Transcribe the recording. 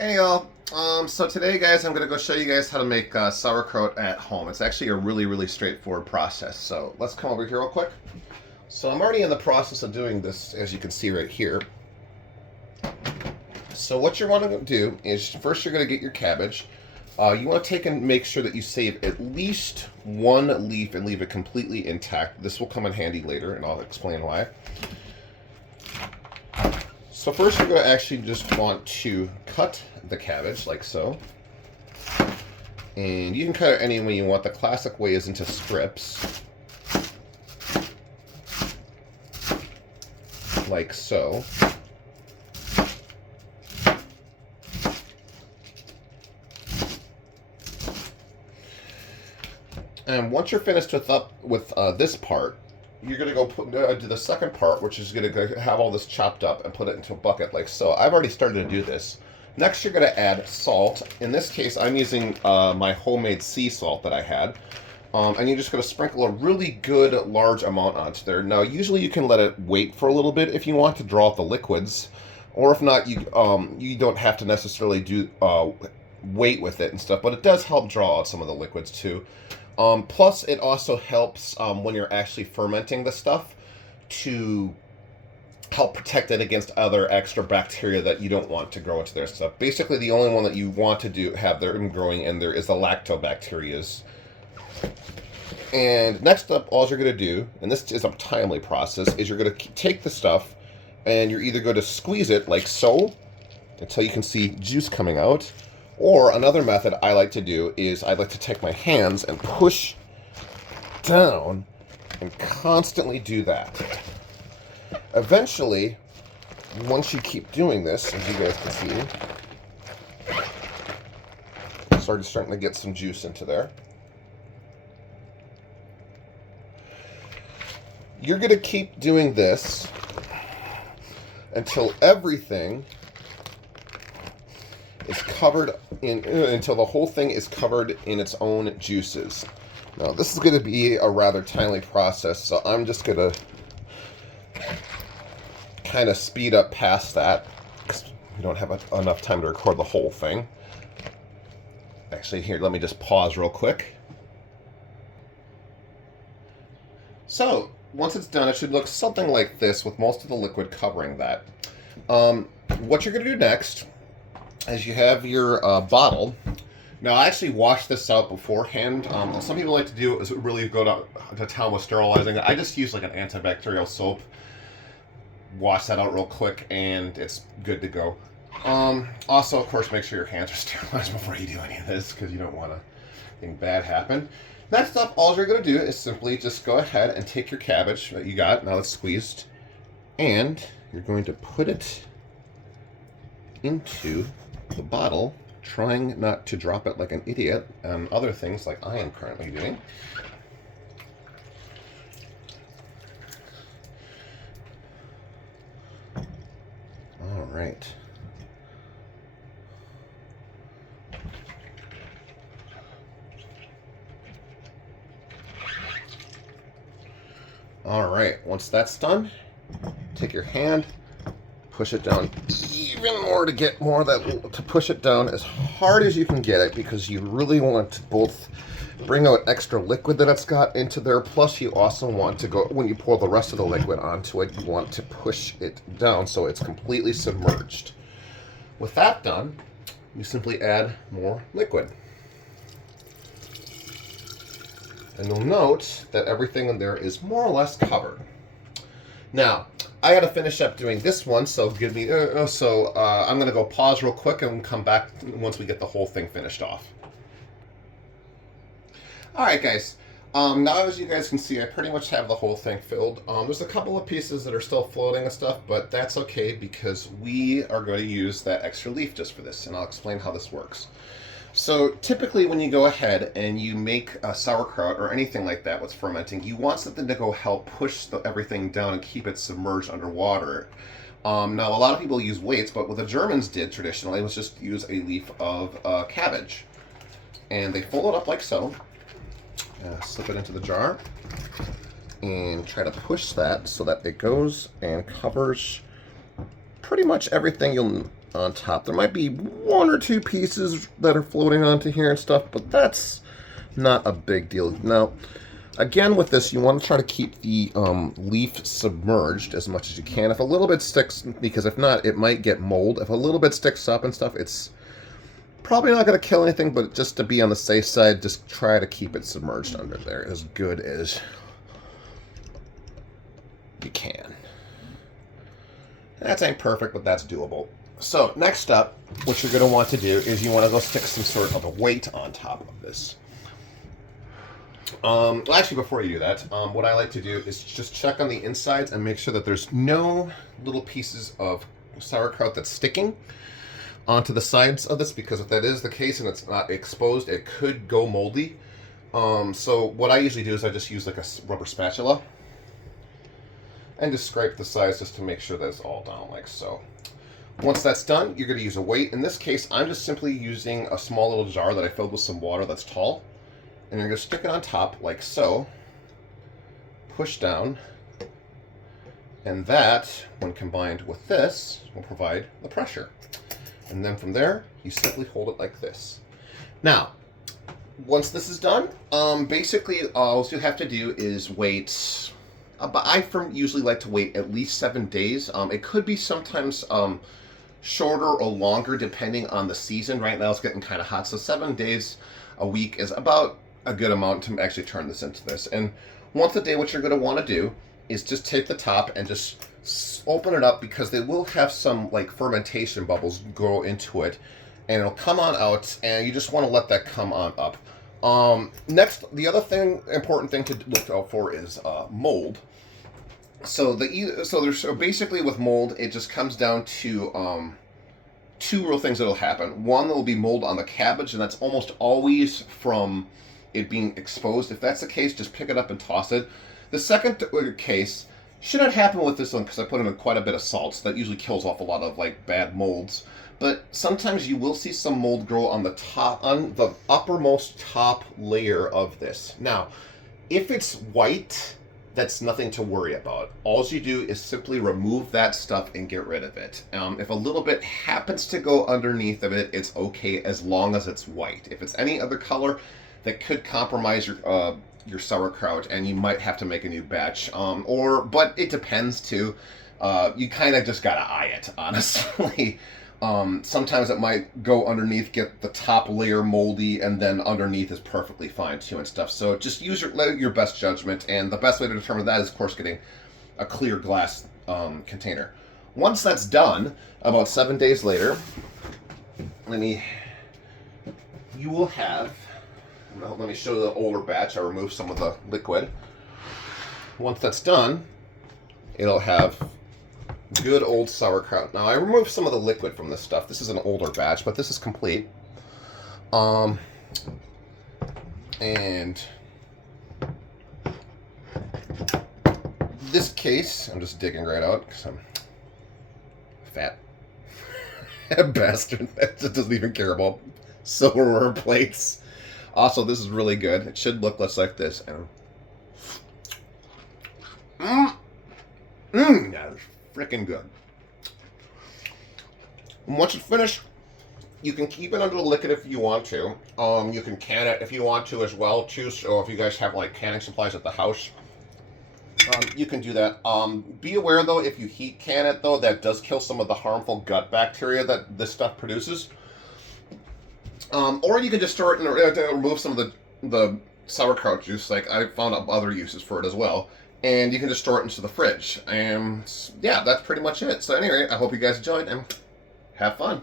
Hey y'all. So today, guys, I'm going to go show you guys how to make sauerkraut at home. It's actually a really straightforward process. So let's come over here real quick. So I'm already in the process of doing this, as you can see right here. So what you're wanting to do is first you're going to get your cabbage. You want to take and make sure that you save at least one leaf and leave it completely intact. This will come in handy later, and I'll explain why. So first you're going to actually just want to cut the cabbage like so. And you can cut it any way you want. The classic way is into strips. Like so. And once you're finished with this part, you're going to go do the second part, which is going to have all this chopped up and put it into a bucket like so. I've already started to do this. Next, you're going to add salt. In this case, I'm using my homemade sea salt that I had. And you're just going to sprinkle a really good large amount onto there. Now, usually you can let it wait for a little bit if you want to draw out the liquids. Or if not, you don't have to necessarily do wait with it and stuff. But it does help draw out some of the liquids too. Plus, it also helps when you're actually fermenting the stuff to help protect it against other extra bacteria that you don't want to grow into their stuff. Basically, the only one that you want to have them growing in there is the lactobacterias. And next up, all you're going to do, and this is a timely process, is you're going to take the stuff and you're either going to squeeze it like so until you can see juice coming out. Or another method I like to do is I like to take my hands and push down and constantly do that. Eventually, once you keep doing this, as you guys can see, starting to get some juice into there. You're going to keep doing this until everything is covered in, until the whole thing is covered in its own juices. Now, this is going to be a rather timely process, so I'm just going to kind of speed up past that because we don't have enough time to record the whole thing. Actually, here, let me just pause real quick. So, once it's done, it should look something like this with most of the liquid covering that. What you're going to do next is you have your bottle. Now, I actually washed this out beforehand. Some people like to do is really go to town with sterilizing it. I just use like an antibacterial soap. Wash that out real quick, and it's good to go. Also, of course, make sure your hands are sterilized before you do any of this, because you don't want anything bad happen. Next up, all you're going to do is simply just go ahead and take your cabbage that you got, now it's squeezed, and you're going to put it into the bottle, trying not to drop it like an idiot and other things like I am currently doing. All right. All right, once that's done, take your hand, push it down even more to get more of that, to push it down as hard as you can get it, because you really want to both bring out extra liquid that it's got into there, plus you also want to go, when you pour the rest of the liquid onto it, you want to push it down so it's completely submerged. With that done, you simply add more liquid. And you'll note that everything in there is more or less covered. Now, I got to finish up doing this one, so I'm going to go pause real quick and come back once we get the whole thing finished off. Alright guys, now as you guys can see, I pretty much have the whole thing filled. There's a couple of pieces that are still floating and stuff, but that's okay because we are going to use that extra leaf just for this, and I'll explain how this works. So typically when you go ahead and you make a sauerkraut or anything like that with fermenting, you want something to go help push everything down and keep it submerged underwater. Now a lot of people use weights, but what the Germans did traditionally was just use a leaf of cabbage. And they fold it up like so, slip it into the jar, and try to push that so that it goes and covers pretty much everything you'll on top. There might be one or two pieces that are floating onto here and stuff, but that's not a big deal. Now, again, with this, you want to try to keep the leaf submerged as much as you can. If a little bit sticks, because if not, it might get mold. If a little bit sticks up and stuff, it's probably not going to kill anything, but just to be on the safe side, just try to keep it submerged under there as good as you can. That ain't perfect, but that's doable. So, next up, what you're going to want to do is you want to go stick some sort of a weight on top of this. Well, actually, before you do that, what I like to do is just check on the insides and make sure that there's no little pieces of sauerkraut that's sticking onto the sides of this, because if that is the case and it's not exposed, it could go moldy. So what I usually do is I just use like a rubber spatula and just scrape the sides just to make sure that it's all down like so. Once that's done, you're going to use a weight. In this case, I'm just simply using a small little jar that I filled with some water that's tall. And you're going to stick it on top like so. Push down. And that, when combined with this, will provide the pressure. And then from there, you simply hold it like this. Now, once this is done, basically all you have to do is wait. But I usually like to wait at least 7 days. It could be sometimes shorter or longer depending on the season. Right now it's getting kind of hot, so 7 days a week is about a good amount to actually turn this into this. And once a day, what you're going to want to do is just take the top and just open it up, because they will have some like fermentation bubbles go into it, and it'll come on out, and you just want to let that come on up. Next, the other important thing to look out for is mold. So basically with mold, it just comes down to two real things that'll happen. One, there will be mold on the cabbage, and that's almost always from it being exposed. If that's the case, just pick it up and toss it. The second case should not happen with this one, because I put in quite a bit of salt, so that usually kills off a lot of like bad molds. But sometimes you will see some mold grow on the uppermost top layer of this. Now, if it's white, that's nothing to worry about. All you do is simply remove that stuff and get rid of it. If a little bit happens to go underneath of it, it's okay as long as it's white. If it's any other color, that could compromise your sauerkraut, and you might have to make a new batch. But it depends too. You kind of just gotta eye it, honestly. Sometimes it might go underneath, get the top layer moldy, and then underneath is perfectly fine too and stuff. So just use your best judgment, and the best way to determine that is, of course, getting a clear glass container. Once that's done, about 7 days later, you will have. Well, let me show you the older batch. I removed some of the liquid. Once that's done, it'll have good old sauerkraut. Now, I removed some of the liquid from this stuff. This is an older batch, but this is complete. And this case, I'm just digging right out because I'm fat. Bastard that just doesn't even care about silverware plates. Also, this is really good. It should look less like this. Yeah, it's freaking good. And once it's finished, you can keep it under the liquid if you want to. You can can it if you want to as well, too. So if you guys have like canning supplies at the house, you can do that. Be aware though, if you heat can it though, that does kill some of the harmful gut bacteria that this stuff produces. Or you can just store it and remove some of the sauerkraut juice. Like I found other uses for it as well. And you can just store it into the fridge. And yeah, that's pretty much it. So anyway, I hope you guys enjoyed and have fun.